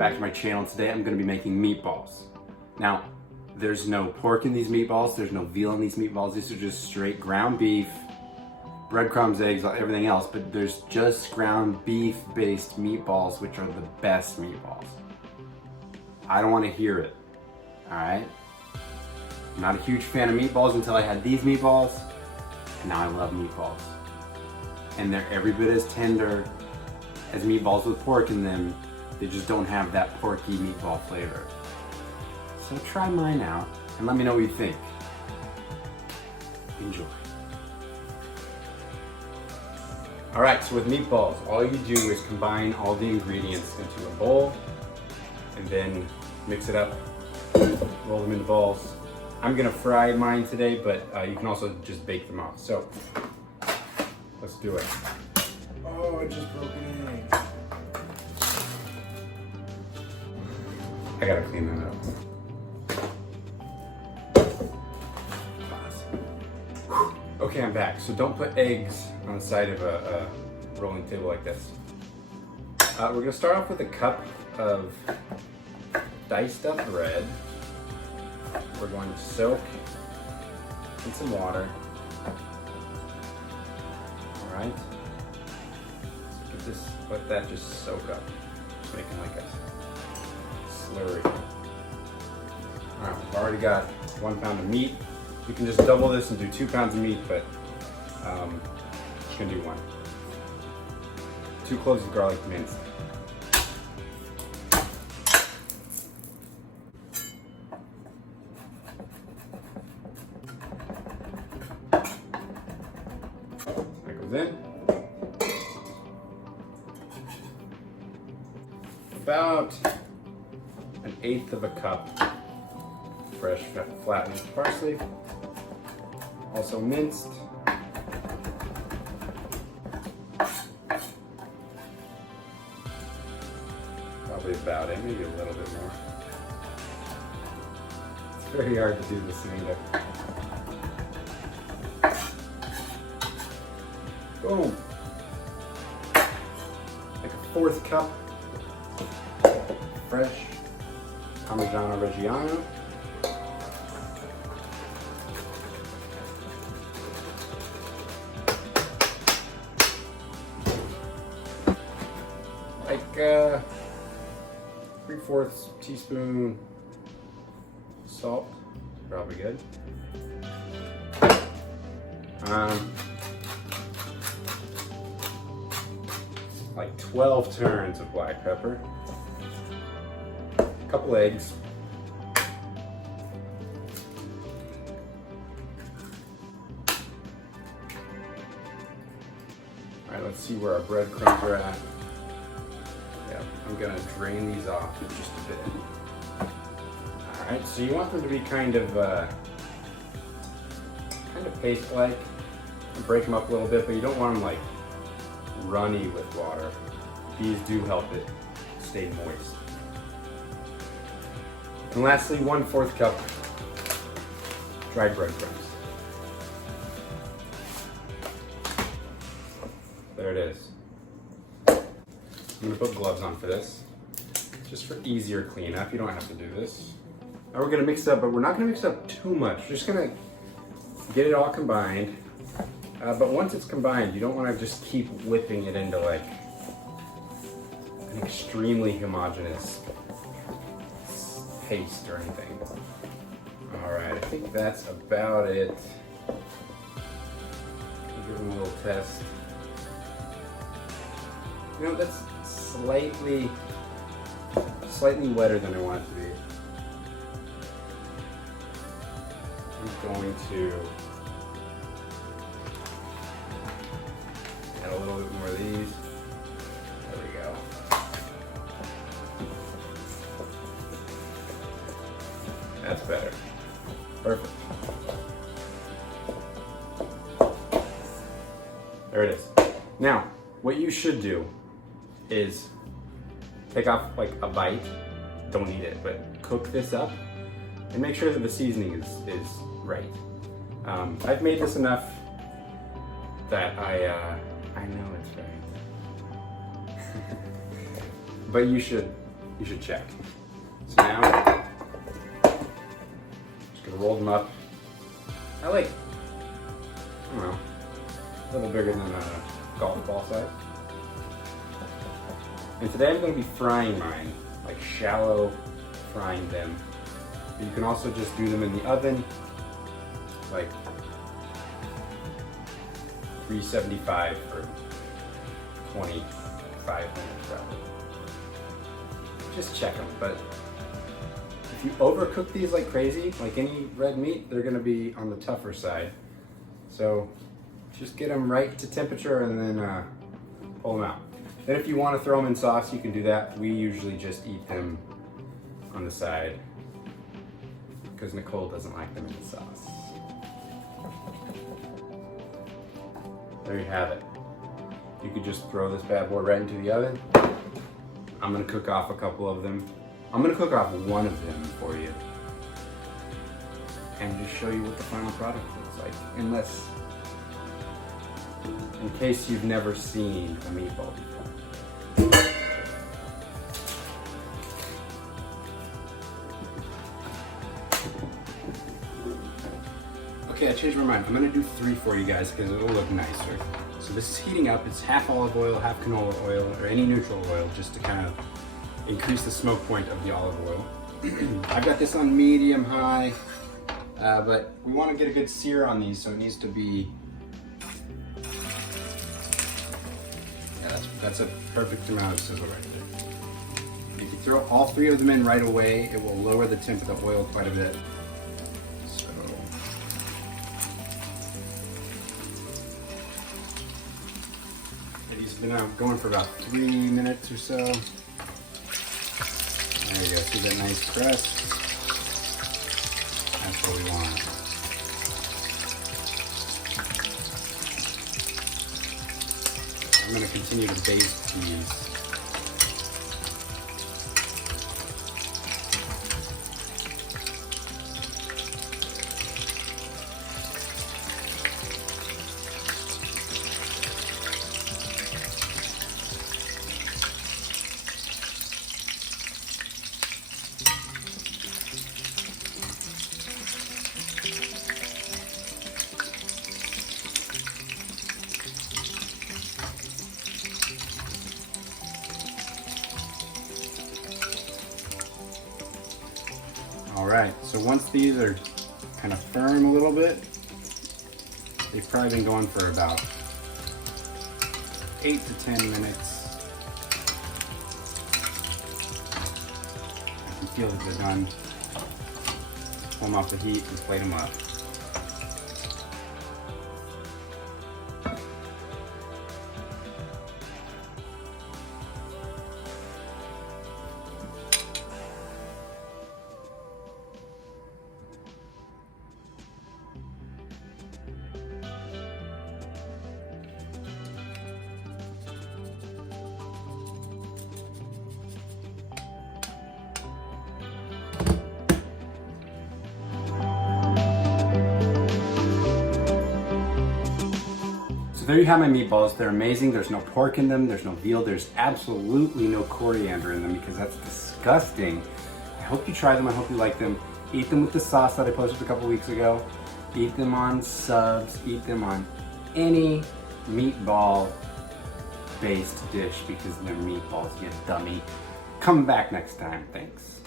back to my channel. Today I'm going to be making meatballs. Now, there's no pork in these meatballs, there's no veal in these meatballs. These are just straight ground beef, breadcrumbs, eggs, everything else, but there's just ground beef based meatballs, which are the best meatballs. I don't want to hear it, all right? I'm not a huge fan of meatballs until I had these meatballs, and now I love meatballs. And they're every bit as tender as meatballs with pork in them. They just don't have that porky meatball flavor. So try mine out and let me know what you think. Enjoy. All right, so with meatballs, all you do is combine all the ingredients into a bowl and then mix it up, roll them into balls. I'm gonna fry mine today, but you can also just bake them off. So let's do it. Oh, I just broke an egg. I gotta clean that up. Okay, I'm back. So don't put eggs on the side of a rolling table like this. We're gonna start off with a cup of diced up bread. We're going to soak in some water. All right. So let that just soak up. Just making like a slurry. All right, we've already got 1 pound of meat. You can just double this and do 2 pounds of meat, but just gonna do 1. 2 cloves of garlic minced. That goes in. About 1/8 of a cup fresh flattened parsley, also minced. Probably about it, maybe a little bit more. It's very hard to do this thing. Boom. Like a 1/4 cup fresh Parmigiano Reggiano. Like 3/4 teaspoon salt, probably good. Like 12 turns of black pepper. A couple eggs. All right, let's see where our breadcrumbs are at. Yeah, I'm gonna drain these off in just a bit. All right, so you want them to be kind of paste-like. Break them up a little bit, but you don't want them like runny with water. These do help it stay moist. And lastly, 1/4 cup dried breadcrumbs. There it is. I'm gonna put gloves on for this, just for easier cleanup. You don't have to do this. Now we're gonna mix it up, but we're not gonna mix it up too much. We're just gonna get it all combined. But once it's combined, you don't wanna just keep whipping it into like an extremely homogeneous paste or anything. All right, I think that's about it. Give them a little test. You know, that's slightly wetter than I want it to be. I'm going to add a little bit more of these. There we go. That's better. Perfect. There it is. Now, what you should do is take off like a bite, don't eat it, but cook this up and make sure that the seasoning is right. I've made this enough that I know it's right. But you should you should check. So now, just gonna roll them up. I don't know, a little bigger than a golf ball size. And today I'm gonna be frying mine, like shallow frying them. But you can also just do them in the oven, like 375 for 25 minutes probably. Just check them, but if you overcook these like crazy, like any red meat, they're gonna be on the tougher side. So just get them right to temperature and then pull them out. Then if you want to throw them in sauce, you can do that. We usually just eat them on the side because Nicole doesn't like them in the sauce. There you have it. You could just throw this bad boy right into the oven. I'm gonna cook off a couple of them. I'm gonna cook off one of them for you and just show you what the final product looks like. Unless, in case you've never seen a meatball before. Okay, I changed my mind. I'm gonna do 3 for you guys because it will look nicer. So this is heating up. It's half olive oil, half canola oil, or any neutral oil, just to kind of increase the smoke point of the olive oil. I've got this on medium high, but we want to get a good sear on these, so it needs to be, yeah, that's a perfect amount of sizzle right there. If you throw all 3 of them in right away, it will lower the temp of the oil quite a bit. Been going for about 3 minutes or so. There you go, see that nice crust? That's what we want. I'm going to continue to baste these. All right, so once these are kind of firm a little bit, they've probably been going for about 8 to 10 minutes. I can feel that they're done. Pull them off the heat and plate them up. There you have my meatballs. They're amazing. There's no pork in them. There's no veal. There's absolutely no coriander in them because that's disgusting. I hope you try them. I hope you like them. Eat them with the sauce that I posted a couple weeks ago. Eat them on subs. Eat them on any meatball based dish because they're meatballs, you dummy. Come back next time. Thanks.